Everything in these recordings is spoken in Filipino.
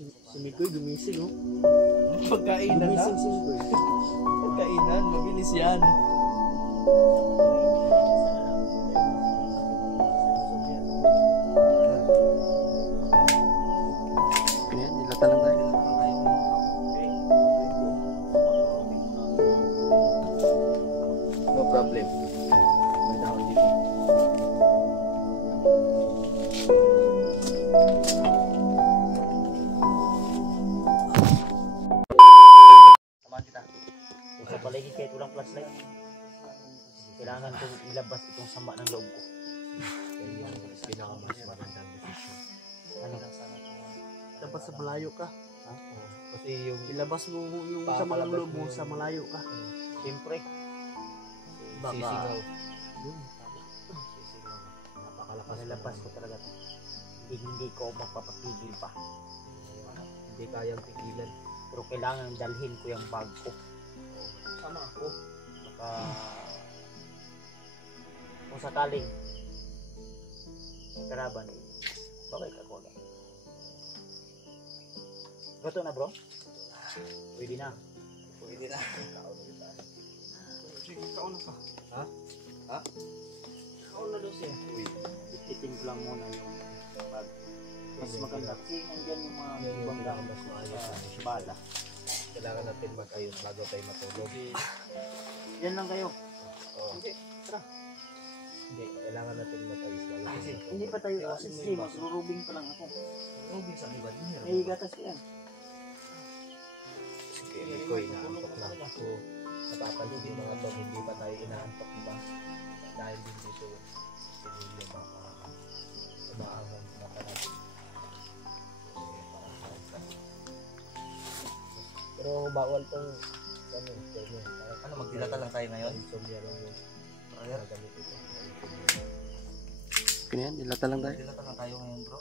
Si Mikoy gumising, oh. Pagkainan na? Gumising si Mikoy. Pagkainan, mabilis yan. Ayan, nilata lang tayo. No problem. May dahon dito. Samahan kita. Kung sa paligid kahit walang flashlight, kailangan kong ilabas itong sama ng loob ko. Yan yung pinakamas magandang decision. Ano? Dapat sa malayo ka. Ha? Kasi yung Ilabas mo yung sama ng loob mo sa malayo ka. Siyempre, baka sisigaw. Yun. Sisigaw. Napakalakas. nalabas ko talaga to. Hindi ko magpapapigil pa. Hindi kayang pigilan. Pero kailangan dalhin ko yung bag ko. Sama ako. Baka kung sakaling karaban, babalik ako agad. Gato na bro? Pwede na. Pwede na. Sige, kauna ka. Ha? Ha? Kauna daw siya. Ititin ko lang muna yung bag. Mas maganda kasi nandyan yung mga ibang lang mas maayos na bala. Kailangan natin mag-ayos bago tayo matulog. Yan lang kayo. Oo. Hindi, tara. Hindi, kailangan natin mag-ayos bago tayo matulog. Hindi pa tayo kasi magrurubing pa lang ako. Rubing sa libad niya. May gatas ko yan. Sige, ikaw inaantok na ako. Napapansin yung mga to, hindi pa tayo inaantok ba? Dahil din dito yung sinilyo baka umaangan na natin. Pero bawal tong ano, magdilata lang tayo ngayon? Prayer? Ganyan, nilata lang tayo. Magdilata lang tayo ngayon bro.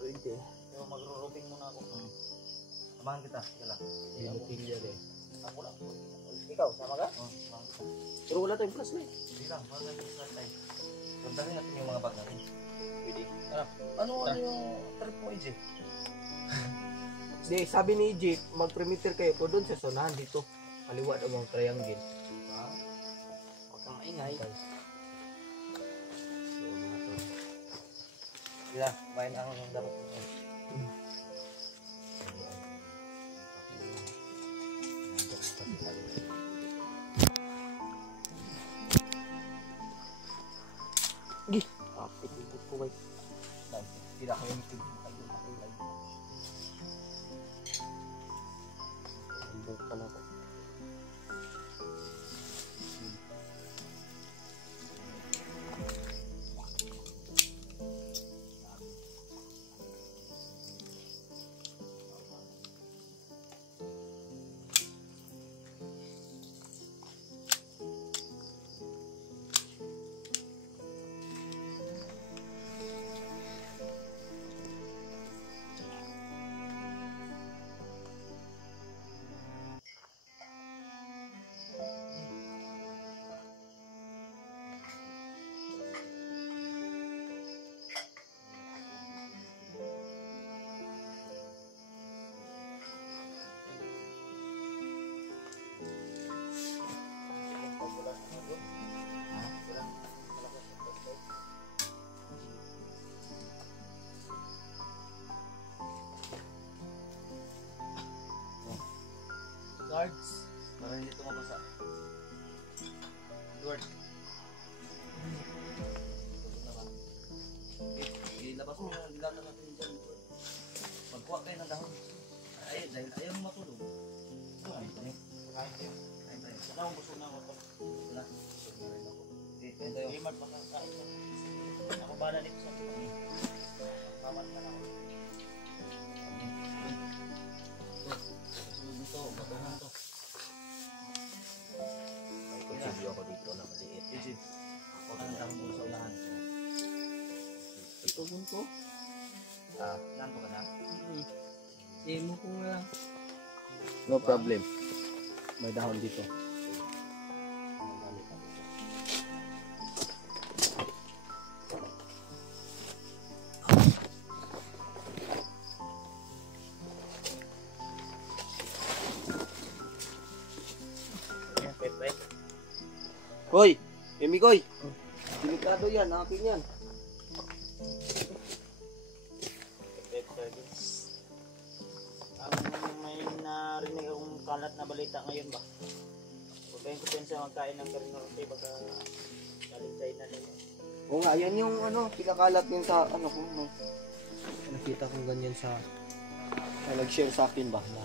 Pwede. Pero magrurubing muna ako. Samahan kita, sige lang. Binutilya rin. Ako lang. Ikaw, sama ka? Oo, samahan kita. Pero wala tayong flashlight. Hindi lang, wala natin start tayo. Sundahin natin yung mga bag natin. Pwede. Ano yung trip mo, EJ? Di, sabi ni Jeep, mag-perimeter kayo po doon sa sonahan dito. Kaliwa daw ang triangle. Huwag kang maingay. Sila, bayan ang dapat mo. Gih. Kapit yung ko guys. Sila kayo mikig tayo makilay. Hindi pa na ako. Guards, para hindi tumabasa. Edward. Ilabas mo yung dilata natin dyan. Magkuha kayo ng dahon. Ay, dahil ayaw mo matulog. Kain tayo. Kain tayo. Wala akong gusto na ako to. Wala. Busog na rin ako. Kain tayo. Hindi magpakakain ko. Ako bala nito sa ito. Maman ka na ako. Sunod nito, batungan to. May konsilyo ako dito na maliit. Ejib, huwag kang tanggung sa unahan. Ito po ko. Nanto ka na? Demo ko lang. No problem. May dahon dito. Hoy! Emigoy! Delikado yan, akin yan. Pet service. Ang may narinig akong kalat na balita ngayon ba? Huwag kayong kupensa magkain ng karinote baka galing China na yun. Oo nga, yan yung ano, pinakalat yun sa ano ko. No? Nakita kong ganyan sa nag-share sa akin ba na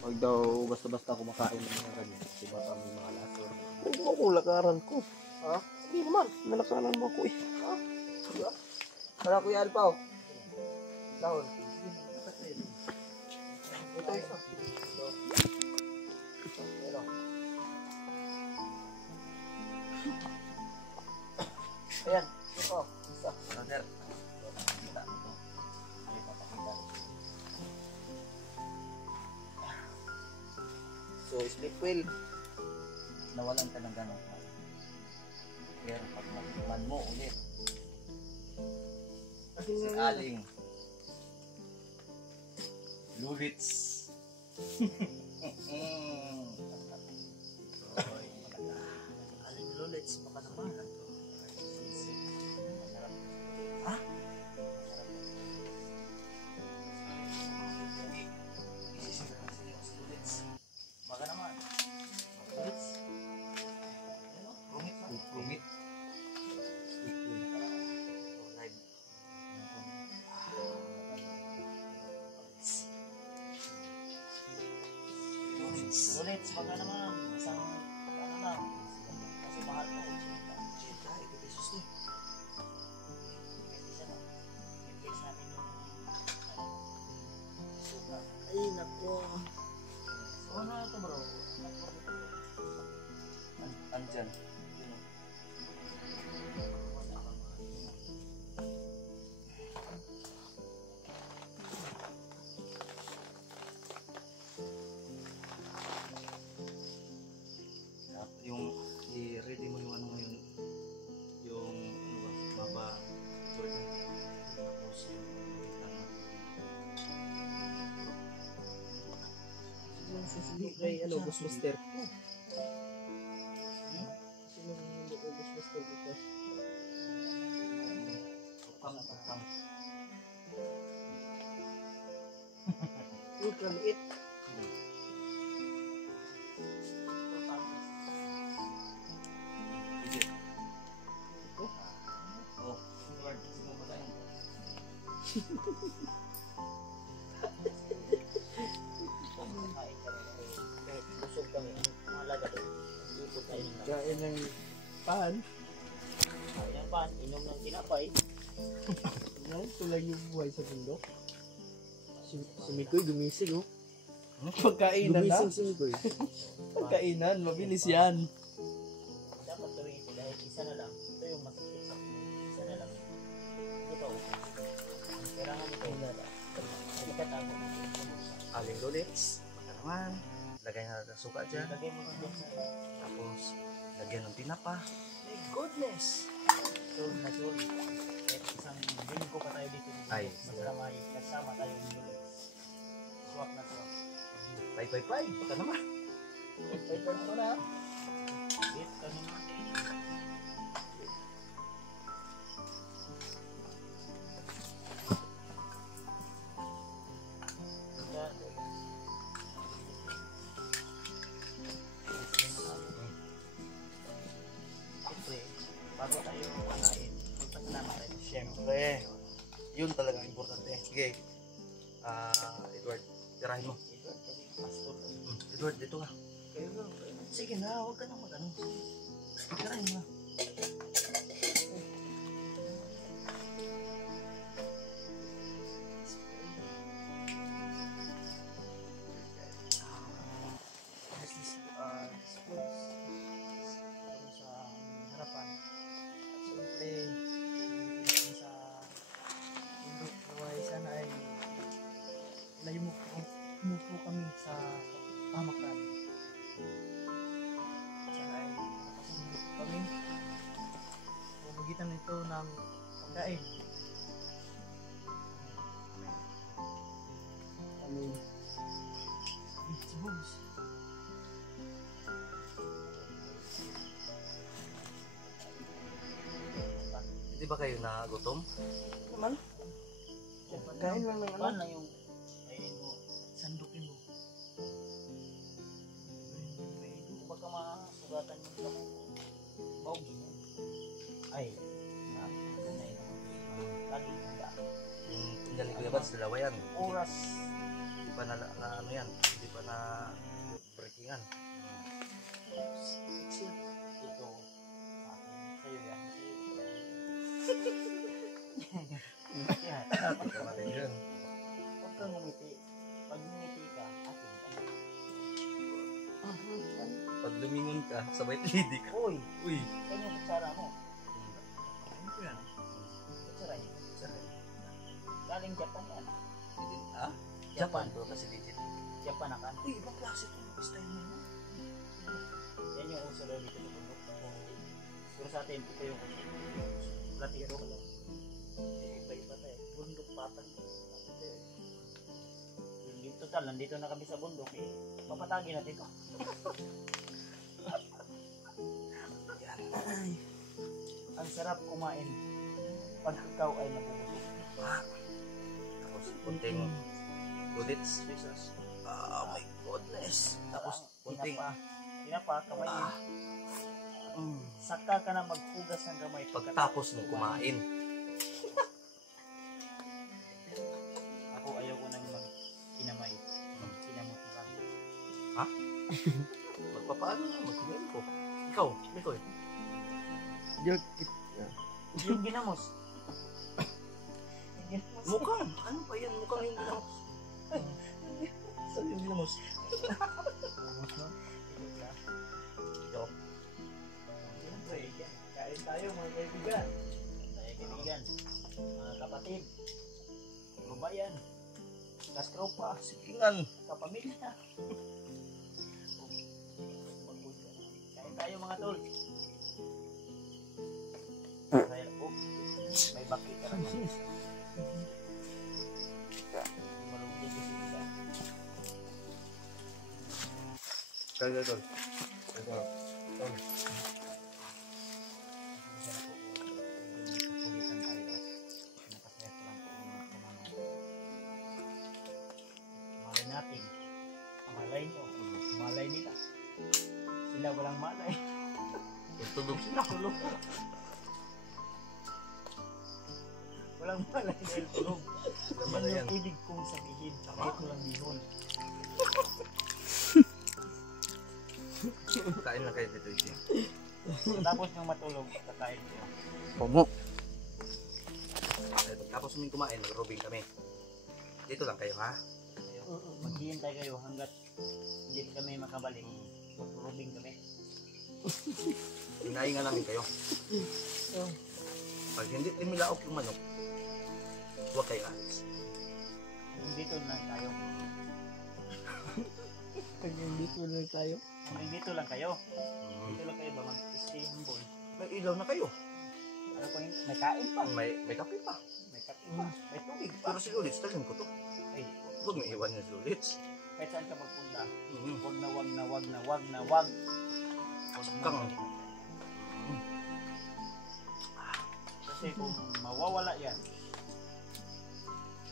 huwag daw basta-basta kumakain ng mga ganyan kasi baka may mga laso. Huwag mo akong lakaran ko. Ha? Hindi naman. Nalakaran mo ako eh. Ha? Diba? Para Kuya Alpao. Dahon. Ito isa. Ito. Pero. Ayan. Ito. Isa. Brother. Kita ito. Ay papakita. So, sleep well. Nawalan ka ng gano'n. Pero pag matikman mo ulit, si Aling Lulits. Aling Lulits, baka naman. Ha? Baka naman. Lulits. Rumit man. Rumit. Lulits, baka naman. Isang, ano lang. Kasi mahal mo. Chita, ito pesos to. Isa na. I-place namin yung, suka. Ay, nako. So, ano ito bro? Andyan. Yung i-ready mo yung ano ngayon, yung ano ba, mapa Jordan. Tapos yung Hindi kay ano, Ghostbuster. Sino yung Ghostbuster dito? Pang. Yung kaliit. Oh, Lord, sino ba tayo? Busog kami, mga laga doon. Ikot tayo ng laga. Kain ng pan. Ayan pa, inom ng tinapay. Yan, ito lang yung buhay sa bundok. Si Mikoy gumising, oh. Pagkainan na. Gumising si Emigoy. Pagkainan, mabilis yan. Dapat gawin ito dahil isa na lang. Ito yung masakit sa isa na lang. Hindi pa okay. Kailangan ito na lang. Hindi ka tago na ito. Aling Lulits. Baka naman. Lagay na natin suka dyan. Lagay mo dyan sa Tapos, lagyan ng tinapa. My goodness. soul na soul. Kahit isang linggo pa tayo dito. Ay. Magdamay. Kasama tayo ulit. Swak na swak. Pay. Baka naman. Wait mo na. Wait, kami na. Bago tayo kumain, magpasalamat tayo. Siyempre. Yun talaga ang importante. Sige. Edward, tirahin mo. Pastor. Edward, dito ka. Kayo lang. Sige na, huwag ka nang mag-ano. Tirahin mo na. Sa harapan. At siyempre, sa mundo naway sana ay umupo kami sa pamakan. Sana ay nakasunod kami. Magitan nito ng pagkain. Amin. Sibus. Di ba kayo nagutom? Naman. Kain lang ng ano. Paano yung kainin mo, sandukin mo. Baka masugatan yung kamay mo. Bawag mo. Ay, ganay naman. Lagi mo ba? Yung pinali ko yabat, dalawa yan. Oras. Hindi pa na ano yan. Hindi pa na breakingan. Ito, sa akin, sa'yo yan. Yan. Ito natin yun. Huwag kang ngumiti. Pag ngumiti ka, akin ka. Pag lumingon ka, sabay lidi ka. Uy, Uy. saan yung kutsara mo? Ano ko yan? Kutsara niya. Galing Japan yan. Ah? Japan to kasi legit. Japan na kan. Uy, ibang klase itong style mo. Yan yung uso daw dito sa bundok. Pero sa atin, ito yung platiro ka lang. Iba-iba tayo. Bundok patag. Yung total, nandito na kami sa bundok. Papatagin natin ito. Ang sarap kumain pag ikaw ay nabubusog. Tapos kunting udits. Oh my goodness. Tapos kunting Tinapa, kamay. Saka ka na maghugas ng kamay. pagtapos mo kumain. Ako ayaw ko nang mag-kinamay. Kinamot na lang. Ha? Magpapaano na, magkumain ko. Ikaw, Mikoy. Yung ginamos. Mukhang, ano pa yan? Mukhang yung ginamos. Saan yung ginamos? Ikaw. Siyempre, kain tayo mga kaibigan. Mga kapatid. Lumayan. Kastropa. Sikingan. Kapamilya. Kain tayo mga tol. Kaya po, may bakit ka naman. Malungkot kasi isa. Kaya tol. Kapulitan tayo at napasaya ko lang po yung kumain. Malay natin. Malay nyo. Malay nila. Sila walang malay. Tulog sila. Tulog. Walang malay dahil tulog. Malay Yan yan. yung ibig kong sabihin. Ito lang yun. Kain lang kayo dito. Isi. Tapos nung matulog, kakain ko. Pomo. Tapos nung kumain, mag-robing kami. Dito lang kayo, ha? Maghihintay kayo hanggat hindi kami makabalik. Mag-robing kami. Hinahinga namin kayo. Pag hindi imilaok yung manok, huwag kayo alis. Dito lang tayo. Dito lang tayo. Dito lang kayo. Dito lang kayo ba mag-stay humble? May ilaw na kayo. Ano pa yun? May kain pa. May kape pa. May kape pa. May tubig pa. Pero si Lulits, tagan ko to. Ay, Huwag mo iwan niya si Lulits. kahit saan ka magpunta. Mm-hmm. Wag na wag na wag na wag na wag. Kang. Kasi kung mawawala yan,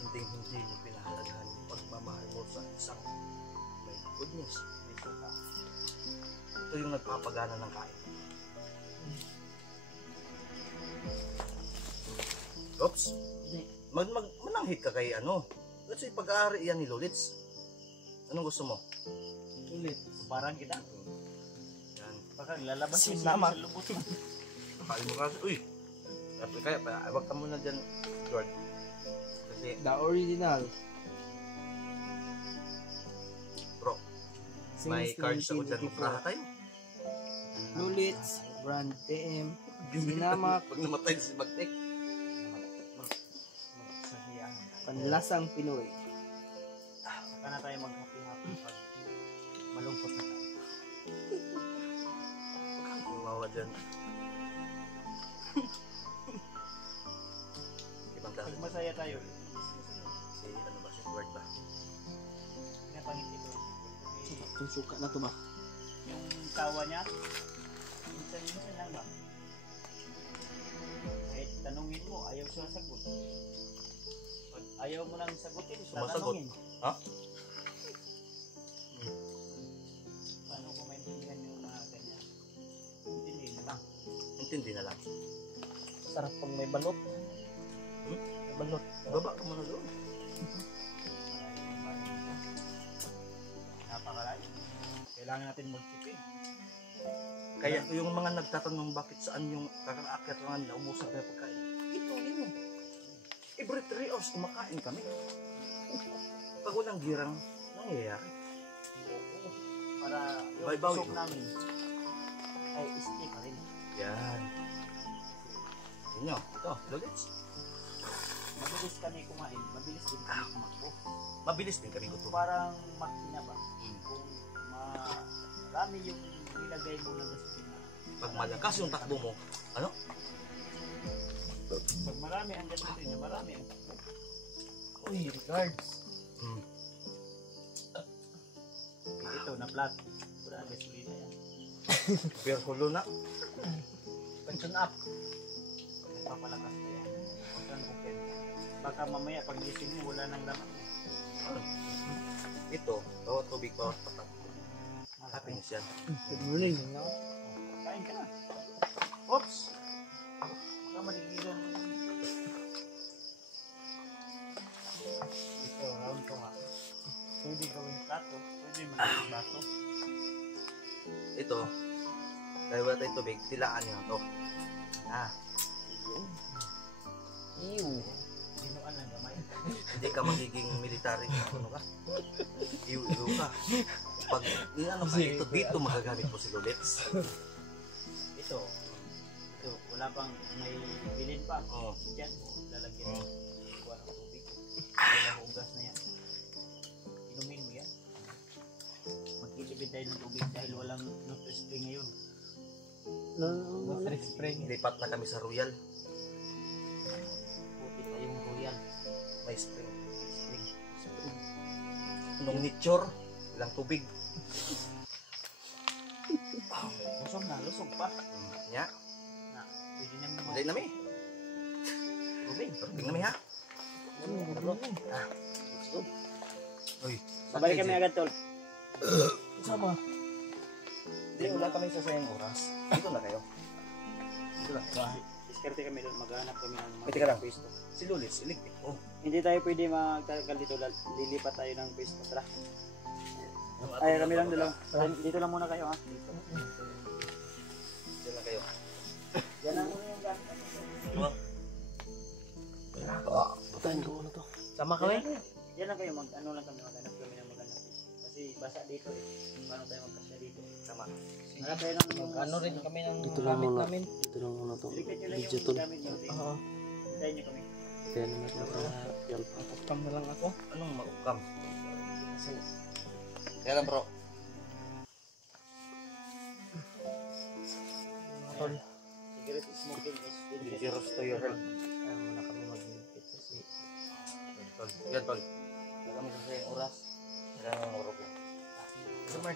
Hindi mo pinahalagahan yung pagmamahal mo sa isang my goodness. may suka. Ito yung nagpapagana ng kain. Oops. Mananghit ka kay ano. Let's say pag-aari yan ni Lulits. Anong gusto mo? Ulit. Parang kita. Yan. Baka lalabas Si yung Mama. sa lubot. Kain mo kasi. Uy. Kaya wag ka muna dyan, Lord. Kasi, The original. bro, may Since cards ako dyan. 1984. Magraha tayo. Lulits, Brand TM, Sinamak, Pag namatay si Bagtek. Magsahiyan. Panlasang Pinoy. Saka na tayo mag-happy-happy pag malungkot na tayo. Gumawa dyan. Ibang klase. Pag masaya tayo, Si ano ba? Si Stuart ba? pinapangiti ko. Itong suka na to ba? Yung tawa niya, minsan lang ba? Kahit tanong tanungin mo, ayaw siya sagot. Pag ayaw mo nang sagutin, Sumasagot. tatanungin. Ha? Paano ko maintindihan yung mga ganyan? Intindihin mo lang. Intindi na lang. Sarap pag may balot. Hmm? May balot. Baba ka muna doon. Napakalayo. Kailangan natin magtipid. Kaya yung mga nagtatanong bakit saan yung kakaakyat lang na ubusan tayo pagkain. Ito, yun. Every 3 hours kumakain kami. Pag walang girang, nangyayari. Para yung Bawi-bawi. busog namin ay stay pa rin. Yan. Yun nyo. Ito, lulits. Mabilis kami kumain, mabilis din kami kumakbo. Mabilis din kami gutom. Parang makina ba? Hmm. Kung marami yung ilagay mo na gasolina. Pag malakas yung takbo mo, ano? Pag marami ang gasolina, marami ang takbo. Uy, regards. Hmm. Ito, na flat. Wala ang gasolina yan. Pero hulo na. Pension up. Nagpapalakas na yan. Huwag kang kumpenta. Baka mamaya pag gising mo, wala nang laman. Ito, bawat tubig, bawat patak. Happiness yan. Good morning. Kain ka na. Oops! Baka maligilan. Ito, round to nga. Pwede gawing plato. Pwede maging plato. Ito, dahil wala tayong tubig, tilaan nyo na to. Ah, Ew. Dinuan ng gamay. hindi ka magiging military ano ka. Iu ka. Pag ano ka, ito dito magagamit mo si Lulits. Ito. Ito, wala pang may bilin pa. Oo. Diyan mo, lalagyan mo. Oo. Kuha ng tubig. Kaya hugas na yan. Inumin mo yan. Magtitipid tayo ng tubig dahil walang Nutri-Spring ngayon. Spring. Lipat na kami sa Royal. Buti pa yung royal. May spring. Spring. Nung nature, walang tubig. Lusog na, lusog pa. Nya, Na, pwede na mo. hindi nami. Tubig. Tubig nami ha. Uy, Sabay kami agad, tol. Sama. Hindi, wala kami sa sayang oras. Dito na kayo. Dito na. Diskarte kami doon, maghanap kami ng mga Pwede ka lang. pwesto. Si Lulits, electric. Oh. Hindi tayo pwede magtagal dito, lilipat tayo ng pwesto. Tara. Yung Ay, ating kami lang natulog dalawa. Dito lang muna kayo, ha? Dito. Dito na kayo. Yan lang muna yung gamit. Patayin ko na to. Sama kami? Yan lang kayo, ano lang kami, maghanap kami ng maghanap pwesto. Kasi basa dito eh. Paano tayo magkasya dito? Sama. Hanap tayo ng Ano rin kami ng Ito lang muna. namin. Ito lang muna to. Lipat nyo lang Video yung to. gamit nyo. Oo. Hintayin nyo kami. Kaya naman ako. Kapkam na lang ako. Anong maukam? Kasi Kaya lang bro. tol. Cigarette smoking is dangerous. Dangerous to your health. Ayaw muna kami mag-inpit kasi Tol. Yan tol. Wala kami sa sayang oras. Kailangan ng orok. Summer.